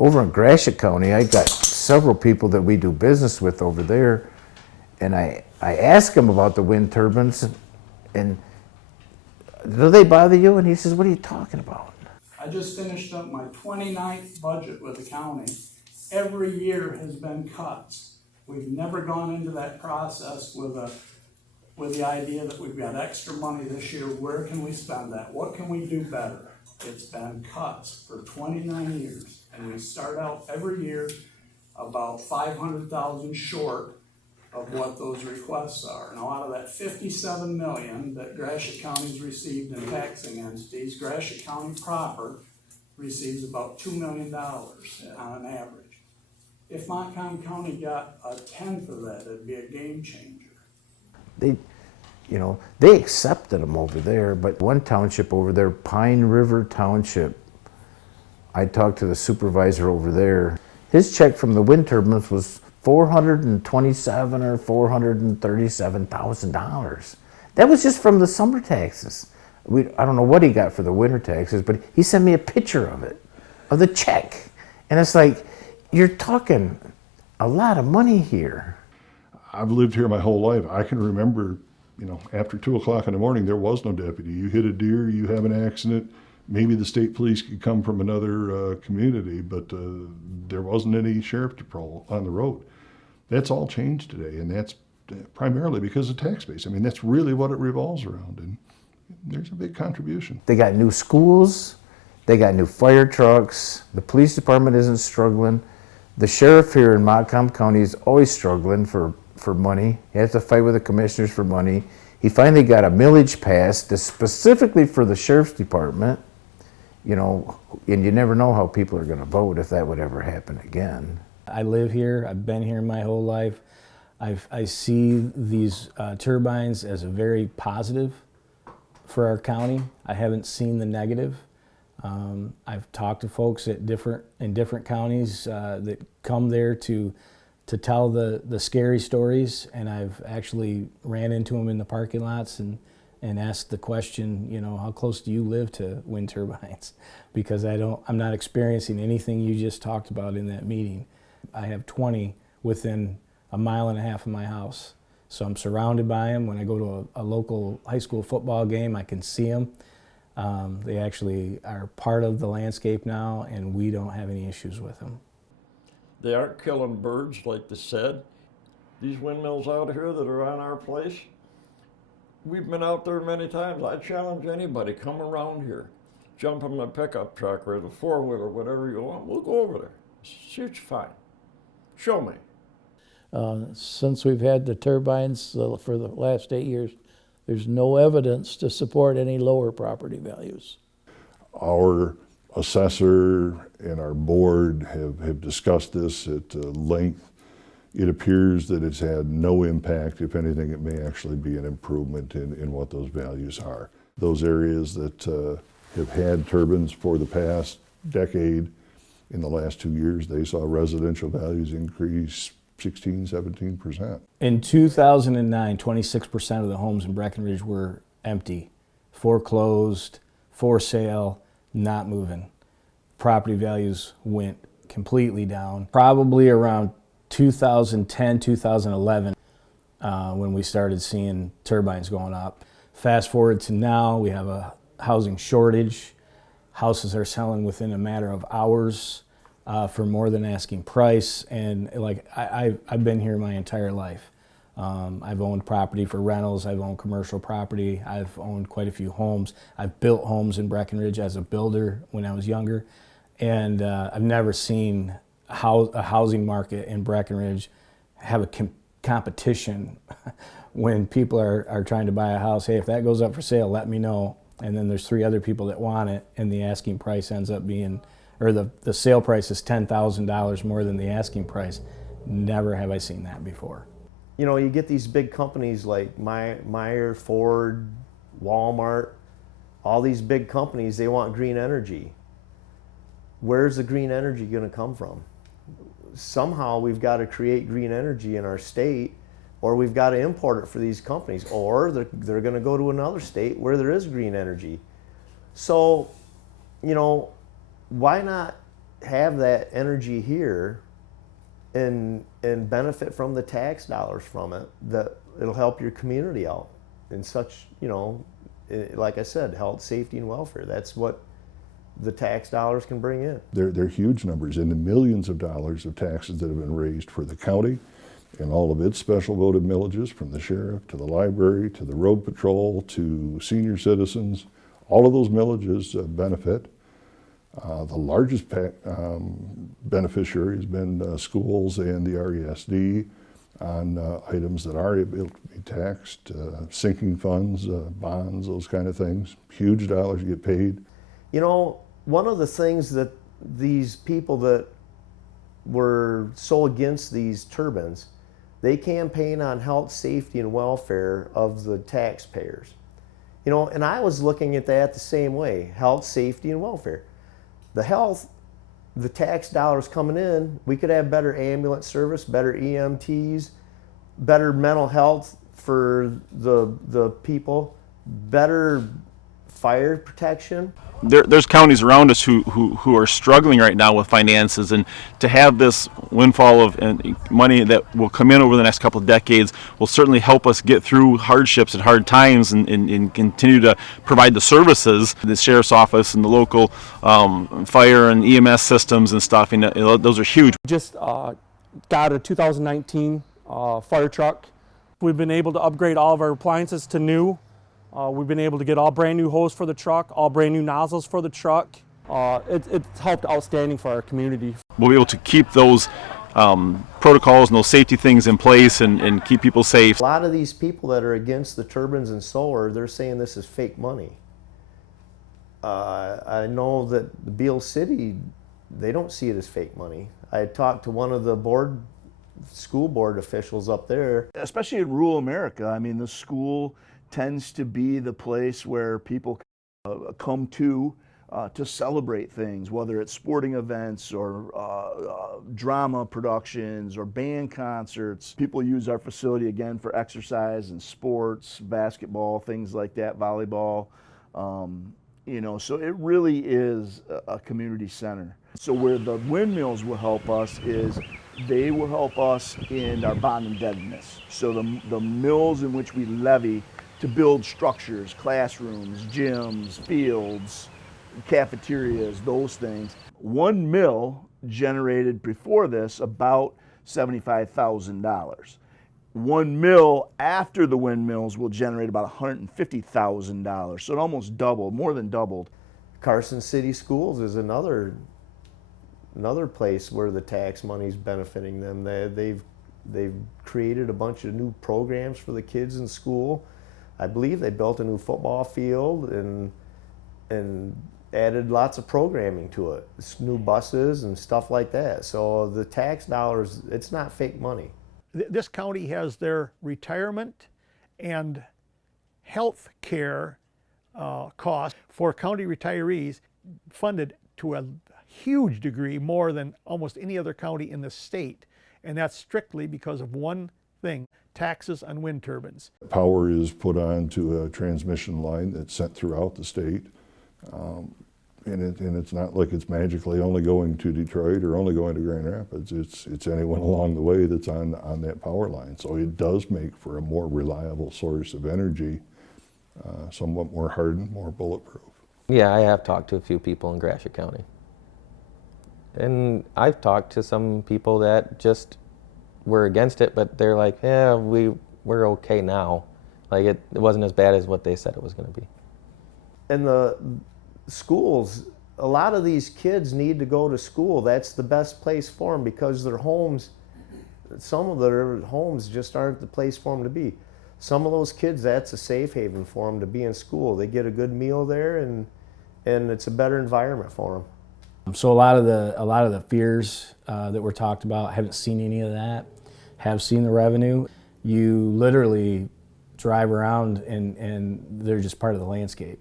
over in Gratiot County, I got several people that we do business with over there, and I ask them about the wind turbines, and do they bother you? And he says, what are you talking about? I just finished up my 29th budget with the county. Every year has been cuts. We've never gone into that process with the idea that we've got extra money this year. Where can we spend that? What can we do better? It's been cuts for 29 years. And we start out every year about 500,000 short of what those requests are. Now, out of that 57 million that Gratiot County's received in taxing entities, Gratiot County proper receives about $2 million on an average. If Montcalm County got a tenth of that, it'd be a game changer. They accepted them over there, but one township over there, Pine River Township, I talked to the supervisor over there. His check from the wind turbines was $427,000 or $437,000. That was just from the summer taxes. I don't know what he got for the winter taxes, but he sent me a picture of it, of the check. And it's like, you're talking a lot of money here. I've lived here my whole life. I can remember, after 2 o'clock in the morning, there was no deputy. You hit a deer, you have an accident, maybe the state police could come from another community, but there wasn't any sheriff patrol on the road. That's all changed today, and that's primarily because of tax base. I mean, that's really what it revolves around, and there's a big contribution. They got new schools, they got new fire trucks, the police department isn't struggling. The sheriff here in Montcalm County is always struggling for money. He has to fight with the commissioners for money. He finally got a millage passed that's specifically for the sheriff's department, and you never know how people are going to vote if that would ever happen again. I live here, I've been here my whole life. I see these turbines as a very positive for our county. I haven't seen the negative. I've talked to folks in different counties that come there to tell the scary stories, and I've actually ran into them in the parking lots and asked the question, how close do you live to wind turbines? Because I'm not experiencing anything you just talked about in that meeting. I have 20 within a mile and a half of my house. So I'm surrounded by them. When I go to a local high school football game, I can see them. They actually are part of the landscape now, and we don't have any issues with them. They aren't killing birds like they said. These windmills out here that are on our place, we've been out there many times. I challenge anybody, come around here. Jump in my pickup truck or the four-wheeler, whatever you want. We'll go over there. See what you find. Show me. Since we've had the turbines for the last 8 years, there's no evidence to support any lower property values. Our assessor and our board have discussed this at length. It appears that it's had no impact. If anything, it may actually be an improvement in what those values are. Those areas that have had turbines for the past decade, in the last 2 years, they saw residential values increase 16, 17%. In 2009, 26% of the homes in Breckenridge were empty, foreclosed, for sale, not moving. Property values went completely down. Probably around 2010, 2011, when we started seeing turbines going up. Fast forward to now, we have a housing shortage. Houses are selling within a matter of hours for more than asking price. And I've been here my entire life. I've owned property for rentals. I've owned commercial property. I've owned quite a few homes. I've built homes in Breckenridge as a builder when I was younger. And I've never seen a housing market in Breckenridge have a competition when people are trying to buy a house. Hey, if that goes up for sale, let me know. And then there's 3 other people that want it, and the asking price ends up being, or the sale price is $10,000 more than the asking price. Never have I seen that before. You get these big companies like Meyer, Ford, Walmart, all these big companies, they want green energy. Where's the green energy going to come from? Somehow we've got to create green energy in our state, or we've got to import it for these companies, or they're going to go to another state where there is green energy. So, why not have that energy here and benefit from the tax dollars from it, that it'll help your community out in such, you know, like I said, health, safety, and welfare. That's what the tax dollars can bring in. They're huge numbers, in the millions of dollars of taxes that have been raised for the county and all of its special voted millages, from the sheriff to the library to the road patrol to senior citizens. All of those millages benefit. The largest beneficiary has been schools and the RESD on items that are able to be taxed, sinking funds, bonds, those kind of things. Huge dollars get paid. You know, one of the things that these people that were so against these turbines, they campaign on health, safety, and welfare of the taxpayers. You know, and I was looking at that the same way, health, safety, and welfare. The health, the tax dollars coming in, we could have better ambulance service, better EMTs, better mental health for the people, better fire protection. There's counties around us who are struggling right now with finances, and to have this windfall of money that will come in over the next couple of decades will certainly help us get through hardships and hard times and continue to provide the services. The sheriff's office and the local fire and EMS systems and stuff, and those are huge. Just got a 2019 fire truck. We've been able to upgrade all of our appliances to new. We've been able to get all brand new hose for the truck, all brand new nozzles for the truck. It's helped outstanding for our community. We'll be able to keep those protocols and those safety things in place and keep people safe. A lot of these people that are against the turbines and solar, they're saying this is fake money. I know that the Beale City, they don't see it as fake money. I talked to one of the school board officials up there. Especially in rural America, I mean, the school tends to be the place where people come to celebrate things, whether it's sporting events or drama productions or band concerts. People use our facility again for exercise and sports, basketball, things like that, volleyball. You know, so it really is a community center. So where the windmills will help us is they will help us in our bond indebtedness. So the mills in which we levy to build structures, classrooms, gyms, fields, cafeterias, those things. One mill generated before this about $75,000. One mill after the windmills will generate about $150,000. So it almost doubled, more than doubled. Carson City Schools is another place where the tax money's benefiting them. They've created a bunch of new programs for the kids in school. I believe they built a new football field and added lots of programming to it, new buses and stuff like that. So the tax dollars, it's not fake money. This county has their retirement and health care costs for county retirees funded to a huge degree, more than almost any other county in the state. And that's strictly because of one thing: taxes on wind turbines. Power is put onto a transmission line that's sent throughout the state. And it's not like it's magically only going to Detroit or only going to Grand Rapids. It's anyone along the way that's on that power line. So it does make for a more reliable source of energy, somewhat more hardened, more bulletproof. Yeah, I have talked to a few people in Gratiot County. And I've talked to some people that just were against it, but they're like, yeah, we're okay now. Like it wasn't as bad as what they said it was going to be. And the schools, a lot of these kids need to go to school. That's the best place for them because their homes, some of their homes just aren't the place for them to be. Some of those kids, that's a safe haven for them to be in school. They get a good meal there and it's a better environment for them. So a lot of the fears that were talked about, haven't seen any of that, have seen the revenue. You literally drive around and they're just part of the landscape.